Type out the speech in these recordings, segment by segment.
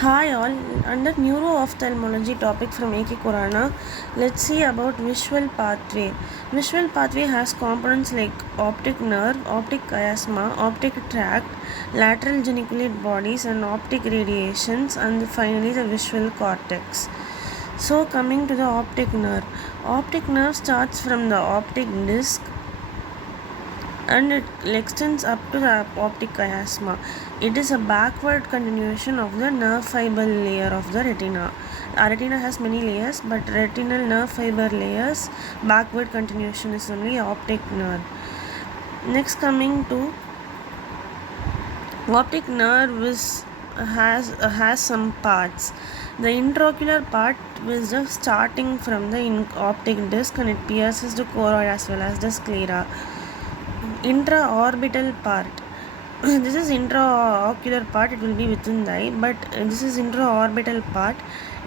Hi all, under neuro-ophthalmology topic from A.K. Kurana, let's see about visual pathway. Visual pathway has components like optic nerve, optic chiasma, optic tract, lateral geniculate bodies and optic radiations, and finally the visual cortex. So coming to the optic nerve starts from the optic disc and it extends up to the optic chiasma. It is a backward continuation of the nerve fiber layer of the retina. Our retina has many layers, but retinal nerve fiber layers backward continuation is only optic nerve. Next, coming to optic nerve has some parts. The intraocular part is just starting from the optic disc and it pierces the choroid as well as the sclera. Intraorbital part. This is intraocular part, it will be within the eye, but this is intraorbital part.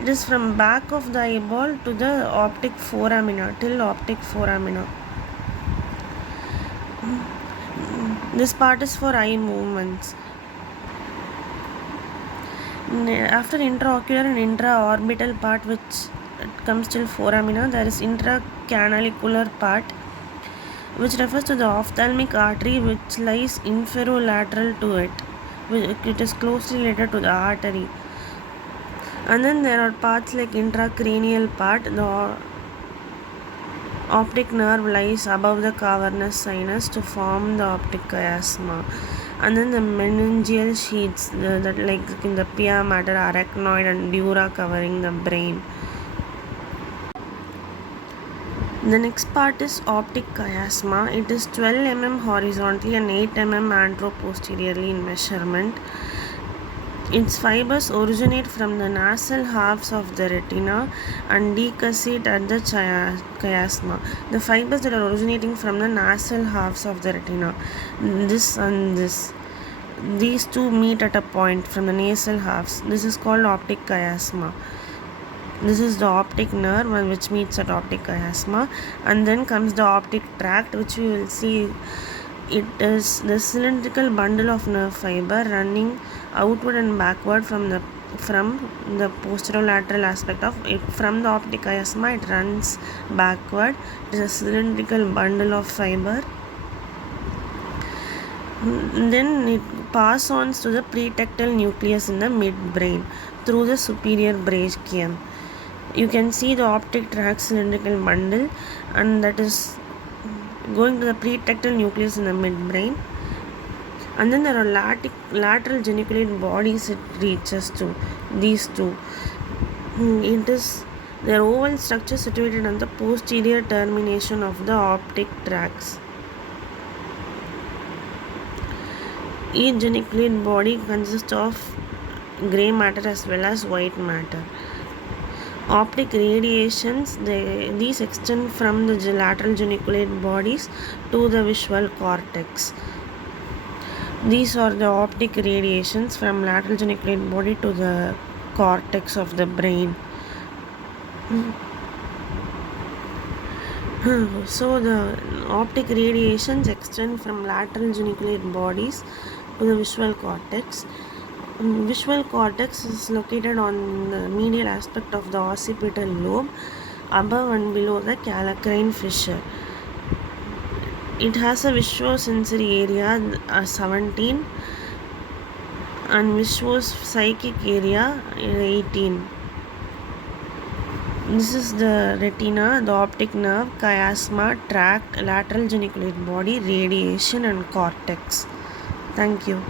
It is from back of the eyeball to the optic foramina till optic foramina. This part is for eye movements. After intraocular and intraorbital part, which comes till foramina, there is intracanalicular part, which refers to the ophthalmic artery which lies inferolateral to it. It is closely related to the artery. And then there are parts like intracranial part. The optic nerve lies above the cavernous sinus to form the optic chiasma. And then the meningeal sheaths that like in the pia mater, arachnoid and dura covering the brain. The next part is optic chiasma. It is 12 mm horizontally and 8 mm anteroposteriorly in measurement. Its fibers originate from the nasal halves of the retina and decussate at the chiasma. The fibers that are originating from the nasal halves of the retina, this and this, these two meet at a point from the nasal halves. This is called optic chiasma. This is the optic nerve which meets at optic chiasma, and then comes the optic tract, which we will see. It is the cylindrical bundle of nerve fiber running outward and backward from the posterolateral aspect of it. From the optic chiasma, it runs backward. It is a cylindrical bundle of fiber. Then it passes on to the pretectal nucleus in the midbrain through the superior brachium. You can see the optic tract cylindrical bundle, and that is going to the pretectal nucleus in the midbrain. And then there are lateral geniculate bodies it reaches to. These two. They are oval structure situated on the posterior termination of the optic tracts. Each geniculate body consists of grey matter as well as white matter. Optic radiations, these extend from the lateral geniculate bodies to the visual cortex. These are the optic radiations from lateral geniculate body to the cortex of the brain. So the optic radiations extend from lateral geniculate bodies to the visual cortex. Visual cortex is located on the medial aspect of the occipital lobe, above and below the calcarein fissure. It has a viscosensory area 17 and viscopsychic area 18. This is the retina, the optic nerve, chiasma, tract, lateral geniculate body, radiation and cortex. Thank you.